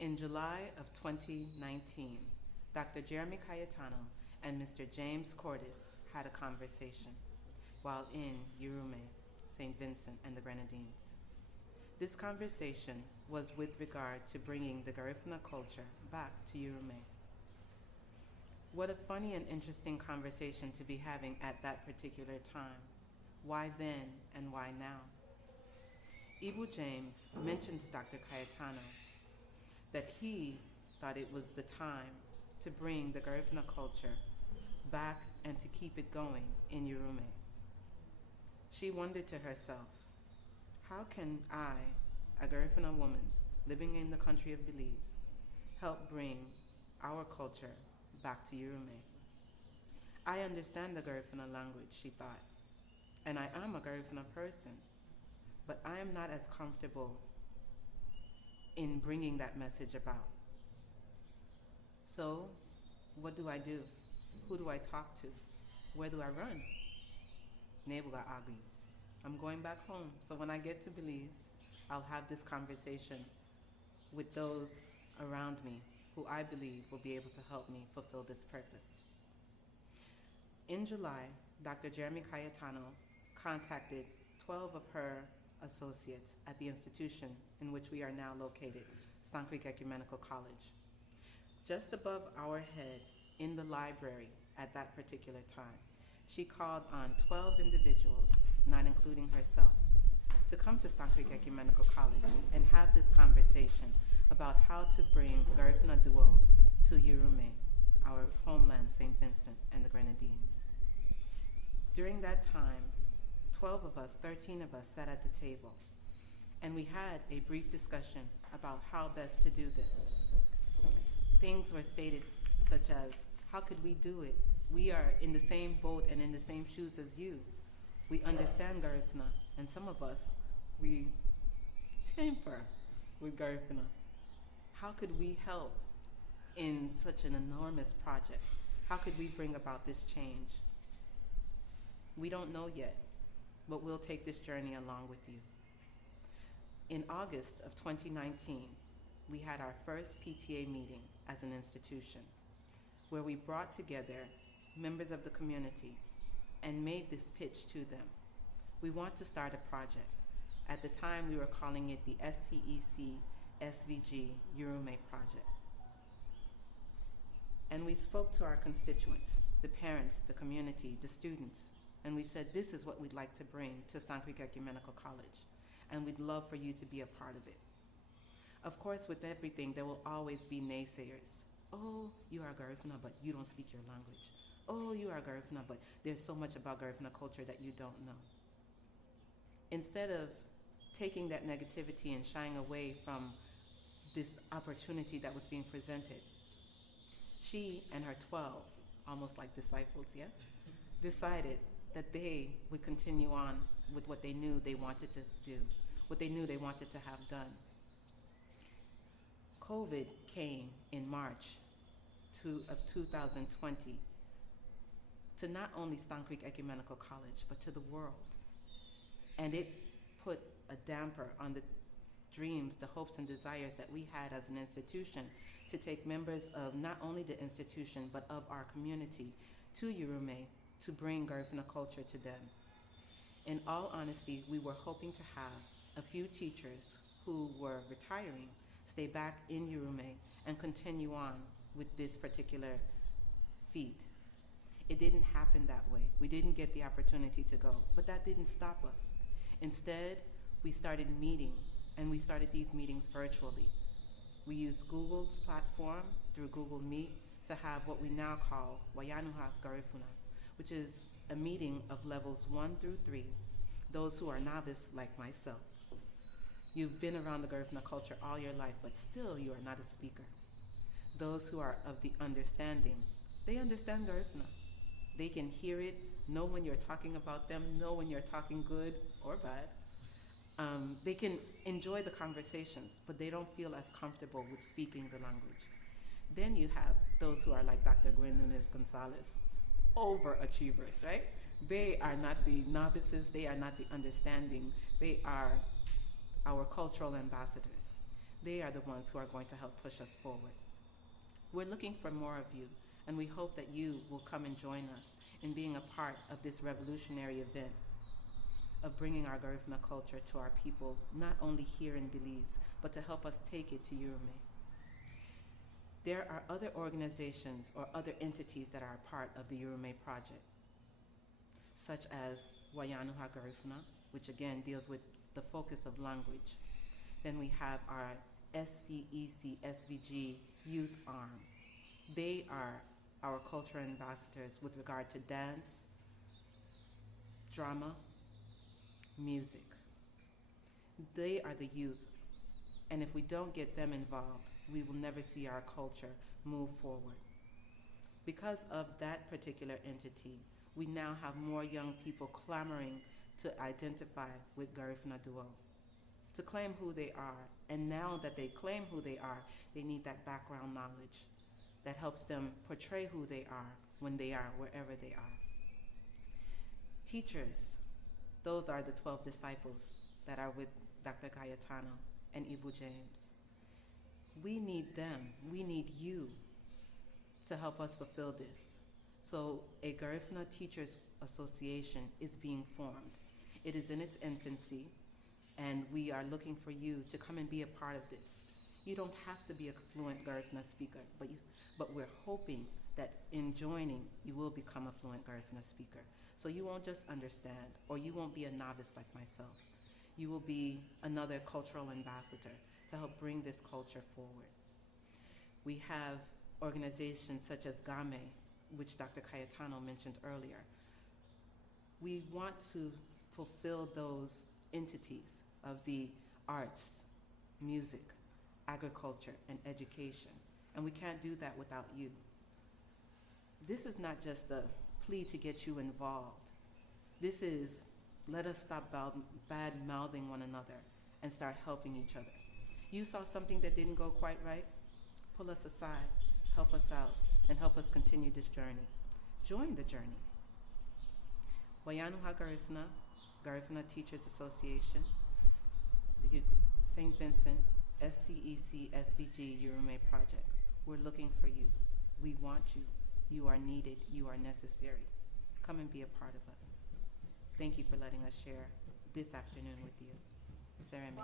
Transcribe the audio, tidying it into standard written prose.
In July of 2019, Dr. Jeremy Cayetano and Mr. James Cordes had a conversation while in Yurumein, St. Vincent and the Grenadines. This conversation was with regard to bringing the Garifuna culture back to Yurumein. What a funny and interesting conversation to be having at that particular time. Why then and why now? Ibu James mentioned to Dr. Cayetano that he thought it was the time to bring the Garifuna culture back and to keep it going in Yurumein. She wondered to herself, how can I, a Garifuna woman living in the country of Belize, help bring our culture back to Yurumein? I understand the Garifuna language, she thought, and I am a Garifuna person, but I am not as comfortable in bringing that message about. So, what do I do? Who do I talk to? Where do I run? Nebuga Agui. I'm going back home, so when I get to Belize, I'll have this conversation with those around me who I believe will be able to help me fulfill this purpose. In July, Dr. Jeremy Cayetano contacted 12 of her associates at the institution in which we are now located, Stone Creek Ecumenical College. Just above our head in the library at that particular time, she called on 12 individuals, not including herself, to come to Stone Creek Ecumenical College and have this conversation about how to bring Garifuna Duo to Yurumein, our homeland, St. Vincent and the Grenadines. During that time, 12 of us, 13 of us sat at the table, and we had a brief discussion about how best to do this. Things were stated such as, how could we do it? We are in the same boat and in the same shoes as you. We understand Garifuna, and some of us, we tamper with Garifuna. How could we help in such an enormous project? How could we bring about this change? We don't know yet, but we'll take this journey along with you. In August of 2019, we had our first PTA meeting as an institution, where we brought together members of the community and made this pitch to them. We want to start a project. At the time, we were calling it the SCEC SVG Yurumein Project. And we spoke to our constituents, the parents, the community, the students, and we said, this is what we'd like to bring to Stone Creek Ecumenical College, and we'd love for you to be a part of it. Of course, with everything, there will always be naysayers. Oh, you are Garifuna, but you don't speak your language. Oh, you are Garifuna, but there's so much about Garifuna culture that you don't know. Instead of taking that negativity and shying away from this opportunity that was being presented, she and her 12, almost like disciples, yes, decided that they would continue on with what they knew they wanted to do, what they knew they wanted to have done. COVID came in March of 2020 to not only Stone Creek Ecumenical College, but to the world. And it put a damper on the dreams, the hopes and desires that we had as an institution to take members of not only the institution, but of our community to Yurumein to bring Garifuna culture to them. In all honesty, we were hoping to have a few teachers who were retiring stay back in Yurumein and continue on with this particular feat. It didn't happen that way. We didn't get the opportunity to go, but that didn't stop us. Instead, we started meeting, and we started these meetings virtually. We used Google's platform through Google Meet to have what we now call Wayanuha Garifuna, which is a meeting of levels 1 through 3, those who are novice like myself. You've been around the Garifuna culture all your life, but still you are not a speaker. Those who are of the understanding, they understand Garifuna. They can hear it, know when you're talking about them, know when you're talking good or bad. They can enjoy the conversations, but they don't feel as comfortable with speaking the language. Then you have those who are like Dr. Gwen Nunez Gonzalez, overachievers, right? They are not the novices, they are not the understanding, they are our cultural ambassadors. They are the ones who are going to help push us forward. We're looking for more of you, and we hope that you will come and join us in being a part of this revolutionary event of bringing our Garifuna culture to our people, not only here in Belize, but to help us take it to Yurumein. There are other organizations or other entities that are a part of the Yurumein Project, such as Wayanuha Garifuna, which again deals with the focus of language. Then we have our SCEC SVG youth arm. They are our cultural ambassadors with regard to dance, drama, music. They are the youth, and if we don't get them involved, we will never see our culture move forward. Because of that particular entity, we now have more young people clamoring to identify with Garifuna Duo, to claim who they are. And now that they claim who they are, they need that background knowledge that helps them portray who they are when they are wherever they are. Teachers, those are the 12 disciples that are with Dr. Cayetano and Ibu James. We need them, we need you to help us fulfill this. So a Garifuna Teachers Association is being formed. It is in its infancy, and we are looking for you to come and be a part of this. You don't have to be a fluent Garifuna speaker, but we're hoping that in joining, you will become a fluent Garifuna speaker. So you won't just understand, or you won't be a novice like myself. You will be another cultural ambassador to help bring this culture forward. We have organizations such as GAME, which Dr. Cayetano mentioned earlier. We want to fulfill those entities of the arts, music, agriculture, and education. And we can't do that without you. This is not just a plea to get you involved. This is, let us stop bad-mouthing one another and start helping each other. You saw something that didn't go quite right? Pull us aside, help us out, and help us continue this journey. Join the journey. Wayanuha Garifuna, Garifuna Teachers Association, the St. Vincent, SCEC, SVG, Yurumein Project. We're looking for you. We want you. You are needed. You are necessary. Come and be a part of us. Thank you for letting us share this afternoon with you. Sarah May.